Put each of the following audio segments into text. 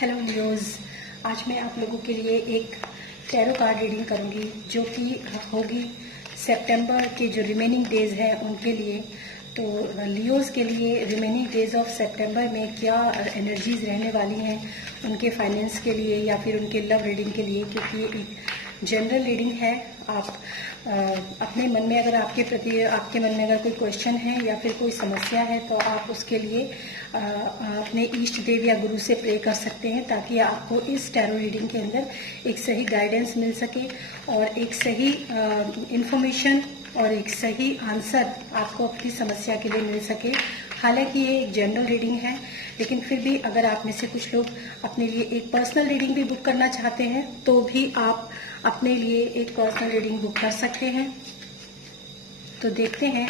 Hello Leos, आज मैं आप लोगों के लिए एक टैरो कार्ड रीडिंग करूंगी जो कि होगी सितंबर के जो रिमेनिंग डेज हैं उनके लिए। तो लियोज के लिए रिमेनिंग डेज ऑफ सितंबर में क्या एनर्जीज रहने वाली हैं उनके फाइनेंस के लिए या फिर उनके लव रीडिंग के लिए, क्योंकि ये एक जनरल रीडिंग है। आप अपने मन में अगर आपके मन में अगर कोई क्वेश्चन है या फिर कोई समस्या है तो आप उसके लिए अपने इष्ट देव या गुरु से प्रे कर सकते हैं, ताकि आपको इस टैरो रीडिंग के अंदर एक सही गाइडेंस मिल सके और एक सही इंफॉर्मेशन और एक सही आंसर आपको अपनी समस्या के लिए मिल सके। हालांकि ये एक जनरल रीडिंग है, लेकिन फिर भी अगर आप में से कुछ लोग अपने लिए एक पर्सनल रीडिंग भी बुक करना चाहते हैं तो भी आप अपने लिए एक पर्सनल रीडिंग बुक कर सकते हैं। तो देखते हैं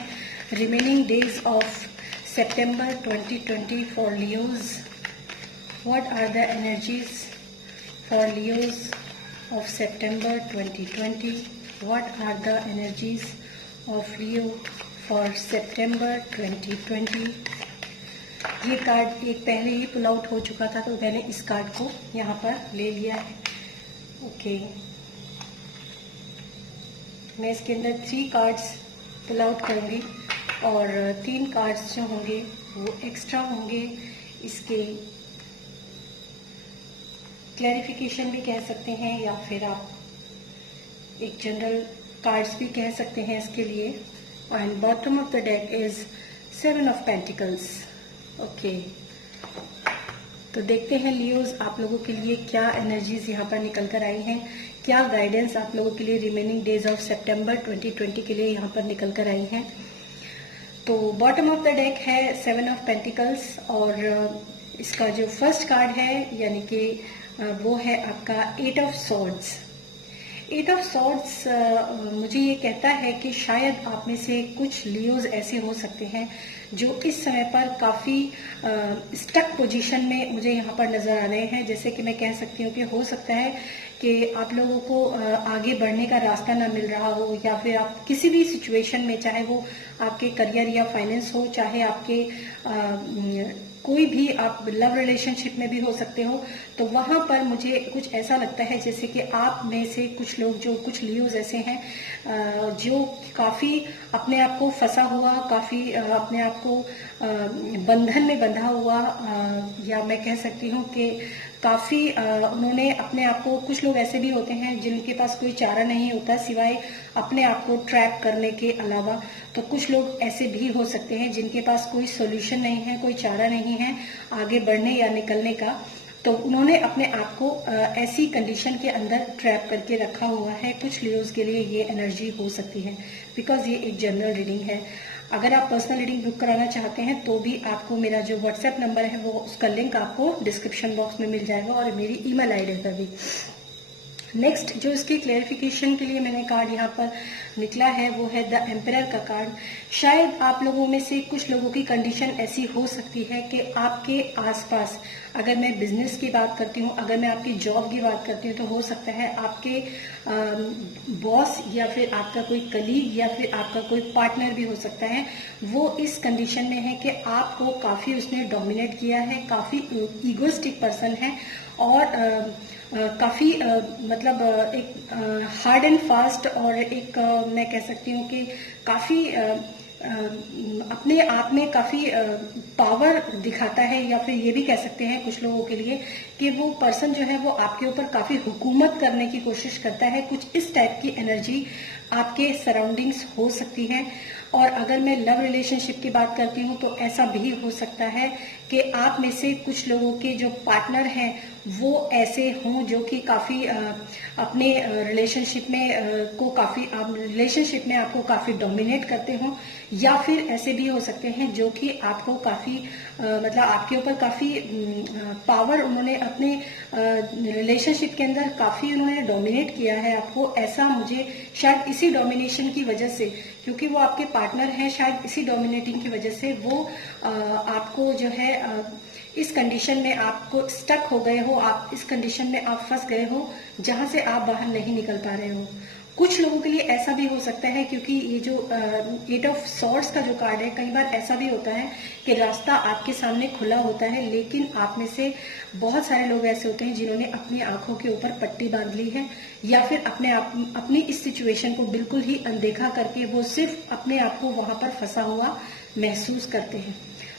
remaining days of September 2020 for Leos. What are the energies for Leos of September 2020? What are the energies of Leo for September 2020? ये कार्ड एक पहले ही पुल आउट हो चुका था, तो मैंने इस कार्ड को यहाँ पर ले लिया है। ओके, मैं इसके अंदर 3 कार्ड्स पुल आउट करूँगी और 3 कार्ड्स जो होंगे वो एक्स्ट्रा होंगे। इसके क्लैरिफिकेशन भी कह सकते हैं या फिर आप एक जनरल कार्ड्स भी कह सकते हैं इसके लिए। And bottom of the deck is 7 of pentacles. Okay, तो देखते हैं लियोज आप लोगों के लिए क्या एनर्जीज यहाँ पर निकल कर आई हैं, क्या गाइडेंस आप लोगों के लिए रिमेनिंग डेज ऑफ सितंबर 2020 के लिए यहाँ पर निकल कर आई हैं। तो बॉटम ऑफ द डेक है 7 ऑफ पेंटिकल्स और इसका जो फर्स्ट कार्ड है यानी कि वो है आपका 8 ऑफ सॉर्ड्स। 8 ऑफ सॉर्ड्स मुझे ये कहता है कि शायद आप में से कुछ लियोज ऐसे हो सकते हैं जो इस समय पर काफ़ी स्टक पोजीशन में मुझे यहाँ पर नज़र आ रहे हैं। जैसे कि मैं कह सकती हूँ कि हो सकता है कि आप लोगों को आगे बढ़ने का रास्ता ना मिल रहा हो, या फिर आप किसी भी सिचुएशन में, चाहे वो आपके करियर या फाइनेंस हो, चाहे आपके कोई भी आप लव रिलेशनशिप में भी हो सकते हो, तो वहां पर मुझे कुछ ऐसा लगता है जैसे कि आप में से कुछ लोग, जो कुछ लियोज ऐसे हैं जो काफी अपने आप को फंसा हुआ, काफी अपने आप को बंधन में बंधा हुआ, या मैं कह सकती हूँ कि काफी उन्होंने अपने आप को, कुछ लोग ऐसे भी होते हैं जिनके पास कोई चारा नहीं होता सिवाय अपने आप को ट्रैक करने के अलावा। तो कुछ लोग ऐसे भी हो सकते हैं जिनके पास कोई सोल्यूशन नहीं है, कोई चारा नहीं है आगे बढ़ने या निकलने का, तो उन्होंने अपने आप को ऐसी कंडीशन के अंदर ट्रैप करके रखा हुआ है। कुछ लियोज के लिए ये एनर्जी हो सकती है, बिकॉज ये एक जनरल रीडिंग है। अगर आप पर्सनल रीडिंग बुक कराना चाहते हैं तो भी आपको मेरा जो व्हाट्सएप नंबर है वो उसका लिंक आपको डिस्क्रिप्शन बॉक्स में मिल जाएगा और मेरी ईमेल आईडी पर भी। नेक्स्ट जो इसकी क्लैरिफिकेशन के लिए मैंने कार्ड यहाँ पर निकला है वो है द एम्परर का कार्ड। शायद आप लोगों में से कुछ लोगों की कंडीशन ऐसी हो सकती है कि आपके आसपास, अगर मैं बिजनेस की बात करती हूँ, अगर मैं आपकी जॉब की बात करती हूँ, तो हो सकता है आपके बॉस या फिर आपका कोई कलीग या फिर आपका कोई पार्टनर भी हो सकता है, वो इस कंडीशन में है कि आपको काफ़ी उसने डोमिनेट किया है, काफ़ी ईगोइस्टिक पर्सन है और काफ़ी मतलब एक हार्ड एंड फास्ट और एक मैं कह सकती हूँ कि काफ़ी अपने आप में काफ़ी पावर दिखाता है, या फिर ये भी कह सकते हैं कुछ लोगों के लिए कि वो पर्सन जो है वो आपके ऊपर काफ़ी हुकूमत करने की कोशिश करता है। कुछ इस टाइप की एनर्जी आपके सराउंडिंग्स हो सकती है। और अगर मैं लव रिलेशनशिप की बात करती हूँ तो ऐसा भी हो सकता है कि आप में से कुछ लोगों के जो पार्टनर हैं वो ऐसे हों जो कि काफ़ी अपने रिलेशनशिप में रिलेशनशिप में आपको काफ़ी डोमिनेट करते हों, या फिर ऐसे भी हो सकते हैं जो कि आपको काफ़ी मतलब आपके ऊपर काफ़ी पावर उन्होंने अपने रिलेशनशिप के अंदर काफ़ी उन्होंने डोमिनेट किया है आपको। ऐसा मुझे शायद इसी डोमिनेशन की वजह से, क्योंकि वो आपके पार्टनर हैं, शायद इसी डोमिनेटिंग की वजह से वो आपको जो है इस कंडीशन में आपको स्टक हो गए हो, आप इस कंडीशन में आप फंस गए हो जहां से आप बाहर नहीं निकल पा रहे हो। कुछ लोगों के लिए ऐसा भी हो सकता है, क्योंकि ये जो 8 ऑफ सॉर्ड्स का जो कार्ड है, कई बार ऐसा भी होता है कि रास्ता आपके सामने खुला होता है, लेकिन आप में से बहुत सारे लोग ऐसे होते हैं जिन्होंने अपनी आंखों के ऊपर पट्टी बांध ली है, या फिर अपनी इस सिचुएशन को बिल्कुल ही अनदेखा करके वो सिर्फ अपने आप को वहां पर फंसा हुआ महसूस करते हैं।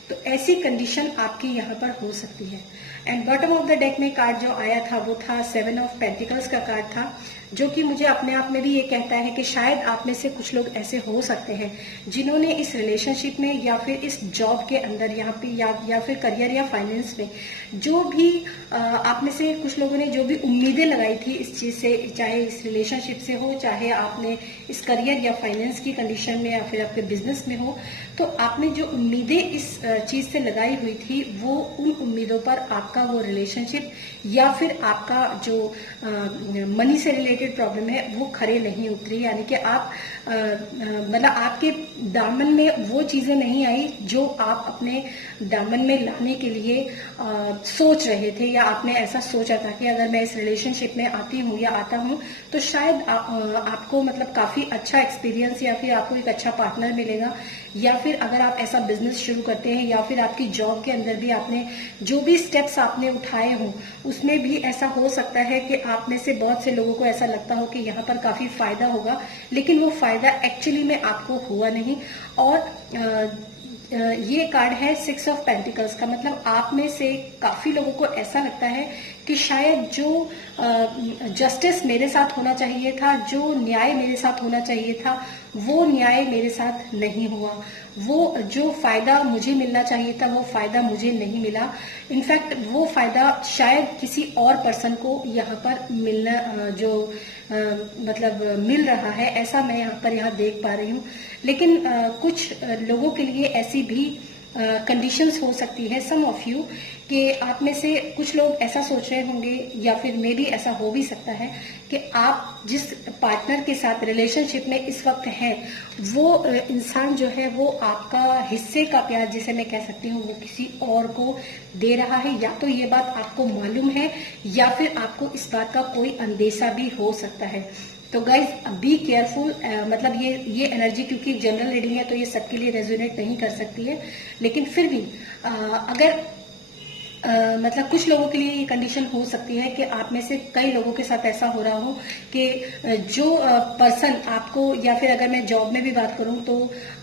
तो ऐसी कंडीशन आपकी यहाँ पर हो सकती है। And bottom of the deck में कार्ड जो आया था वो था 7 ऑफ पेंटिकल्स का कार्ड था, जो कि मुझे अपने आप में भी ये कहता है कि शायद आप में से कुछ लोग ऐसे हो सकते हैं जिन्होंने इस रिलेशनशिप में या फिर इस जॉब के अंदर यहाँ पे या फिर करियर या फाइनेंस में जो भी आप में से कुछ लोगों ने जो भी उम्मीदें लगाई थी इस चीज से, चाहे इस रिलेशनशिप से हो, चाहे आपने इस करियर या फाइनेंस की कंडीशन में या फिर आपके बिजनेस में हो, तो आपने जो उम्मीदें इस चीज से लगाई हुई थी वो उन उम्मीदों पर आपका वो रिलेशनशिप या फिर आपका जो मनी से रिलेटेड प्रॉब्लम है वो खरे नहीं उतरी, यानी कि आप मतलब आपके दामन में वो चीजें नहीं आई जो आप अपने दामन में लाने के लिए सोच रहे थे, या आपने ऐसा सोचा था कि अगर मैं इस रिलेशनशिप में आती हूँ या आता हूँ तो शायद आपको मतलब काफी अच्छा एक्सपीरियंस या फिर आपको एक अच्छा पार्टनर मिलेगा, या फिर अगर आप ऐसा बिजनेस शुरू करते हैं या फिर आपकी जॉब के अंदर भी आपने जो भी स्टेप्स आपने उठाए हों उसमें भी ऐसा हो सकता है कि आप में से बहुत से लोगों को ऐसा लगता हो कि यहाँ पर काफी फायदा होगा, लेकिन वो फायदा एक्चुअली में आपको हुआ नहीं। और ये कार्ड है 6 ऑफ पेंटिकल्स का, मतलब आप में से काफी लोगों को ऐसा लगता है कि शायद जो जस्टिस मेरे साथ होना चाहिए था, जो न्याय मेरे साथ होना चाहिए था, वो न्याय मेरे साथ नहीं हुआ, वो जो फायदा मुझे मिलना चाहिए था वो फायदा मुझे नहीं मिला। इनफैक्ट वो फायदा शायद किसी और पर्सन को यहाँ पर मिलना जो मतलब मिल रहा है, ऐसा मैं यहाँ देख पा रही हूँ। लेकिन कुछ लोगों के लिए ऐसी भी कंडीशंस हो सकती है, सम ऑफ यू, कि आप में से कुछ लोग ऐसा सोच रहे होंगे या फिर मे भी ऐसा हो भी सकता है कि आप जिस पार्टनर के साथ रिलेशनशिप में इस वक्त हैं वो इंसान जो है वो आपका हिस्से का प्यार, जिसे मैं कह सकती हूँ, वो किसी और को दे रहा है, या तो ये बात आपको मालूम है या फिर आपको इस बात का कोई अंदेशा भी हो सकता है। तो गाइज बी केयरफुल, मतलब ये एनर्जी क्योंकि जनरल रीडिंग है तो ये सबके लिए रेजोनेट नहीं कर सकती है, लेकिन फिर भी अगर मतलब कुछ लोगों के लिए ये कंडीशन हो सकती है कि आप में से कई लोगों के साथ ऐसा हो रहा हो कि जो पर्सन आपको, या फिर अगर मैं जॉब में भी बात करूं तो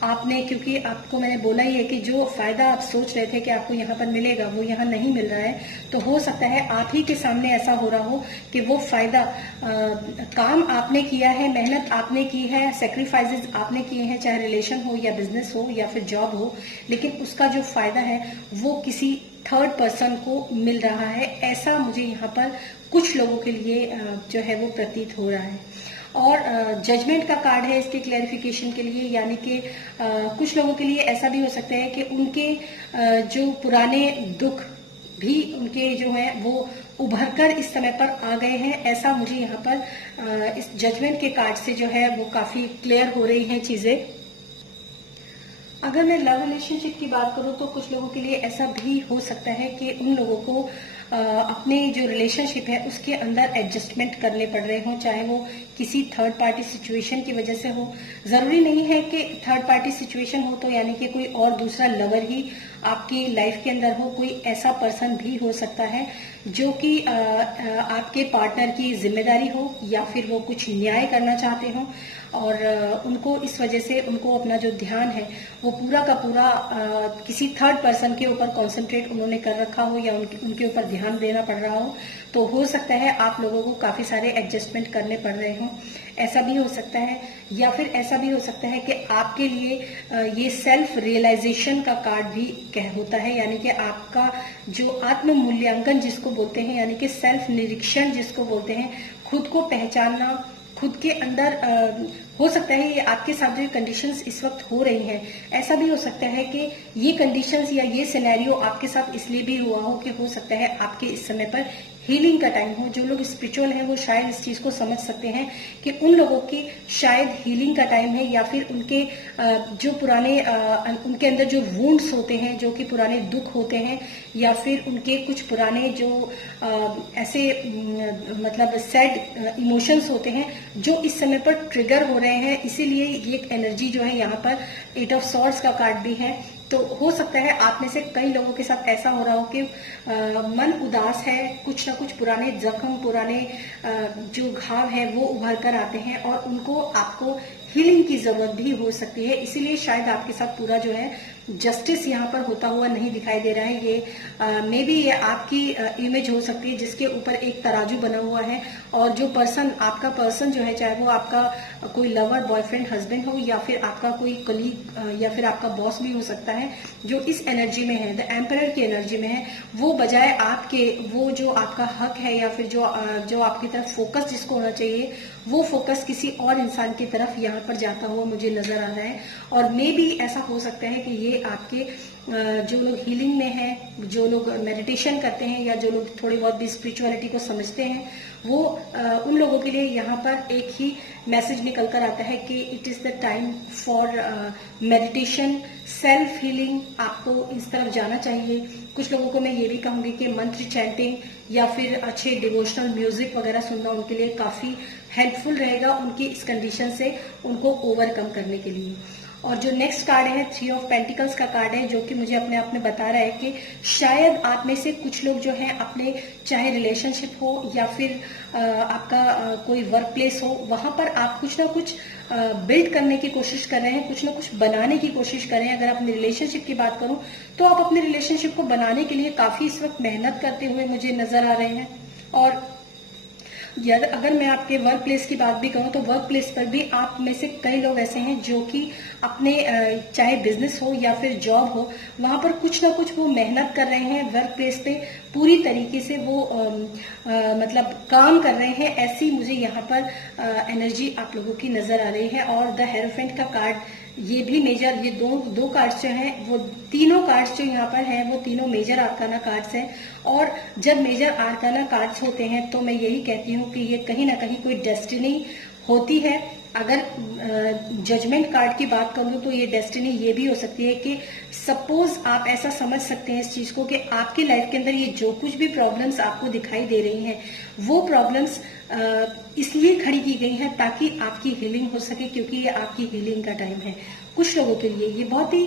आपने, क्योंकि आपको मैंने बोला ही है कि जो फायदा आप सोच रहे थे कि आपको यहाँ पर मिलेगा वो यहाँ नहीं मिल रहा है, तो हो सकता है आप ही के सामने ऐसा हो रहा हो कि वो फायदा काम आपने किया है, मेहनत आपने की है, सेक्रीफाइसेस आपने किए हैं, चाहे रिलेशन हो या बिजनेस हो या फिर जॉब हो, लेकिन उसका जो फायदा है वो किसी थर्ड पर्सन को मिल रहा है, ऐसा मुझे यहाँ पर कुछ लोगों के लिए जो है वो प्रतीत हो रहा है। और जजमेंट का कार्ड है इसके क्लैरिफिकेशन के लिए, यानी कि कुछ लोगों के लिए ऐसा भी हो सकता है कि उनके जो पुराने दुख भी उनके जो है वो उभर कर इस समय पर आ गए हैं, ऐसा मुझे यहाँ पर इस जजमेंट के कार्ड से जो है वो काफी क्लियर हो रही हैं चीजें। अगर मैं लव रिलेशनशिप की बात करूं तो कुछ लोगों के लिए ऐसा भी हो सकता है कि उन लोगों को अपने जो रिलेशनशिप है उसके अंदर एडजस्टमेंट करने पड़ रहे हों, चाहे वो किसी थर्ड पार्टी सिचुएशन की वजह से हो। जरूरी नहीं है कि थर्ड पार्टी सिचुएशन हो तो यानी कि कोई और दूसरा लवर ही आपकी लाइफ के अंदर हो, कोई ऐसा पर्सन भी हो सकता है जो कि आपके पार्टनर की जिम्मेदारी हो या फिर वो कुछ न्याय करना चाहते हो और उनको इस वजह से उनको अपना जो ध्यान है वो पूरा का पूरा किसी थर्ड पर्सन के ऊपर कंसंट्रेट उन्होंने कर रखा हो या उनके ऊपर ध्यान देना पड़ रहा हो। तो हो सकता है आप लोगों को काफी सारे एडजस्टमेंट करने पड़ रहे हों, ऐसा भी हो सकता है। या फिर ऐसा भी हो सकता है कि आपके लिए ये सेल्फ रियलाइजेशन का कार्ड भी होता है, यानी कि आपका जो आत्म मूल्यांकन जिसको बोलते हैं, यानी कि सेल्फ निरीक्षण जिसको बोलते हैं, खुद को पहचानना, खुद के अंदर हो सकता है ये आपके साथ जो कंडीशंस इस वक्त हो रही हैं, ऐसा भी हो सकता है कि ये कंडीशंस या ये सिनेरियो आपके साथ इसलिए भी हुआ हो कि हो सकता है आपके इस समय पर हीलिंग का टाइम हो। जो लोग स्पिरिचुअल हैं वो शायद इस चीज को समझ सकते हैं कि उन लोगों की शायद हीलिंग का टाइम है, या फिर उनके जो पुराने उनके अंदर जो वुंड्स होते हैं, जो कि पुराने दुख होते हैं, या फिर उनके कुछ पुराने जो ऐसे मतलब सैड इमोशंस होते हैं जो इस समय पर ट्रिगर हो रहे हैं। इसीलिए ये एनर्जी जो है यहाँ पर 8 ऑफ सॉर्ड्स का कार्ड भी है। तो हो सकता है आप में से कई लोगों के साथ ऐसा हो रहा हो कि मन उदास है, कुछ ना कुछ पुराने जख्म, पुराने जो घाव है वो उभर कर आते हैं और उनको आपको हीलिंग की जरूरत भी हो सकती है। इसीलिए शायद आपके साथ पूरा जो है जस्टिस यहाँ पर होता हुआ नहीं दिखाई दे रहा है। ये मे बी ये आपकी इमेज हो सकती है जिसके ऊपर एक तराजू बना हुआ है, और जो पर्सन, आपका पर्सन जो है, चाहे वो आपका कोई लवर, बॉयफ्रेंड, हस्बैंड हो, या फिर आपका कोई कलीग, या फिर आपका बॉस भी हो सकता है, जो इस एनर्जी में है, द एम्परर की एनर्जी में है, वो बजाय आपके वो जो आपका हक है या फिर जो आपकी तरफ फोकस जिसको होना चाहिए, वो फोकस किसी और इंसान की तरफ यहाँ पर जाता हुआ मुझे नजर आ रहा है। और मे बी ऐसा हो सकता है कि ये आपके जो लोग हीलिंग में हैं, जो लोग मेडिटेशन करते हैं, या जो लोग थोड़ी बहुत भी स्पिरिचुअलिटी को समझते हैं, वो उन लोगों के लिए यहाँ पर एक ही मैसेज निकल कर आता है कि it is the time for meditation, self healing. आपको इस तरफ जाना चाहिए। कुछ लोगों को मैं ये भी कहूंगी कि मंत्र चैंटिंग या फिर अच्छे डिवोशनल म्यूजिक वगैरह सुनना उनके लिए काफी हेल्पफुल रहेगा, उनकी इस कंडीशन से उनको ओवरकम करने के लिए। और जो नेक्स्ट कार्ड है 3 ऑफ पेंटिकल्स का कार्ड है, जो कि मुझे अपने आप में बता रहा है कि शायद आप में से कुछ लोग जो हैं अपने, चाहे रिलेशनशिप हो या फिर आपका कोई वर्क प्लेस हो, वहां पर आप कुछ ना कुछ बिल्ड करने की कोशिश कर रहे हैं, कुछ ना कुछ बनाने की कोशिश कर रहे हैं। अगर अपने रिलेशनशिप की बात करूं तो आप अपने रिलेशनशिप को बनाने के लिए काफी इस वक्त मेहनत करते हुए मुझे नजर आ रहे हैं। और अगर मैं आपके वर्क प्लेस की बात भी करूं तो वर्क प्लेस पर भी आप में से कई लोग ऐसे हैं जो कि अपने, चाहे बिजनेस हो या फिर जॉब हो, वहां पर कुछ ना कुछ वो मेहनत कर रहे हैं। वर्क प्लेस पे पूरी तरीके से वो मतलब काम कर रहे हैं। ऐसी मुझे यहाँ पर एनर्जी आप लोगों की नजर आ रही है। और द हेरोफेंट का कार्ड, ये भी मेजर, ये दो कार्ड्स जो हैं, वो तीनों कार्ड्स जो यहाँ पर हैं वो तीनों मेजर आर्काना कार्ड्स हैं। और जब मेजर आर्काना कार्ड्स होते हैं तो मैं यही कहती हूँ कि ये कहीं ना कहीं कोई डेस्टिनी होती है। अगर जजमेंट कार्ड की बात करूँ तो ये डेस्टिनी ये भी हो सकती है कि सपोज आप ऐसा समझ सकते हैं इस चीज को कि आपकी लाइफ के अंदर ये जो कुछ भी प्रॉब्लम्स आपको दिखाई दे रही हैं, वो प्रॉब्लम्स इसलिए खड़ी की गई हैं ताकि आपकी हीलिंग हो सके, क्योंकि ये आपकी हीलिंग का टाइम है। कुछ लोगों के लिए ये बहुत ही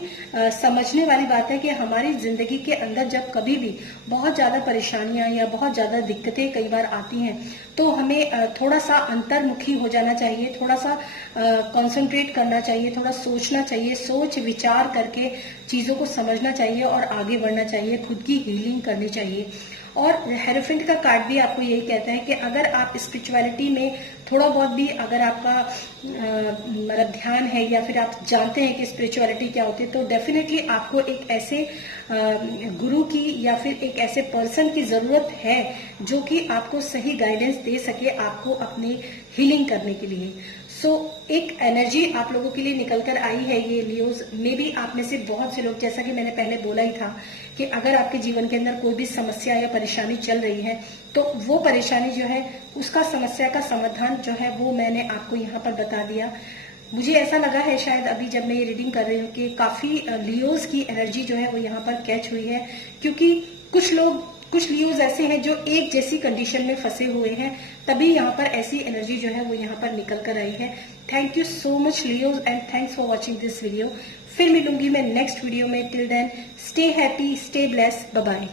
समझने वाली बात है कि हमारी जिंदगी के अंदर जब कभी भी बहुत ज्यादा परेशानियां या बहुत ज्यादा दिक्कतें कई बार आती हैं तो हमें थोड़ा सा अंतर्मुखी हो जाना चाहिए, थोड़ा सा कंसंट्रेट करना चाहिए, थोड़ा सोचना चाहिए, सोच विचार करके चीजों को समझना चाहिए और आगे बढ़ना चाहिए, खुद की हीलिंग करनी चाहिए। और हेरोफेंट का कार्ड भी आपको यही कहता है कि अगर आप स्पिरिचुअलिटी में थोड़ा बहुत भी अगर आपका मतलब ध्यान है या फिर आप जानते हैं कि स्पिरिचुअलिटी क्या होती है, तो डेफिनेटली आपको एक ऐसे गुरु की या फिर एक ऐसे पर्सन की जरूरत है जो कि आपको सही गाइडेंस दे सके आपको अपनी हीलिंग करने के लिए। सो एक एनर्जी आप लोगों के लिए निकल कर आई है ये लियोज। मे बी आप में से बहुत से लोग, जैसा कि मैंने पहले बोला ही था कि अगर आपके जीवन के अंदर कोई भी समस्या या परेशानी चल रही है तो वो परेशानी जो है, उसका समस्या का समाधान जो है वो मैंने आपको यहाँ पर बता दिया। मुझे ऐसा लगा है शायद अभी जब मैं ये रीडिंग कर रही हूँ कि काफी लियोज की एनर्जी जो है वो यहाँ पर कैच हुई है, क्योंकि कुछ लियोज ऐसे हैं जो एक जैसी कंडीशन में फंसे हुए हैं, तभी यहाँ पर ऐसी एनर्जी जो है वो यहाँ पर निकल कर आई है। Thank you so much Leos and thanks for watching this video. फिर मिलूंगी मैं नेक्स्ट वीडियो में। Till then stay happy, stay blessed, bye bye.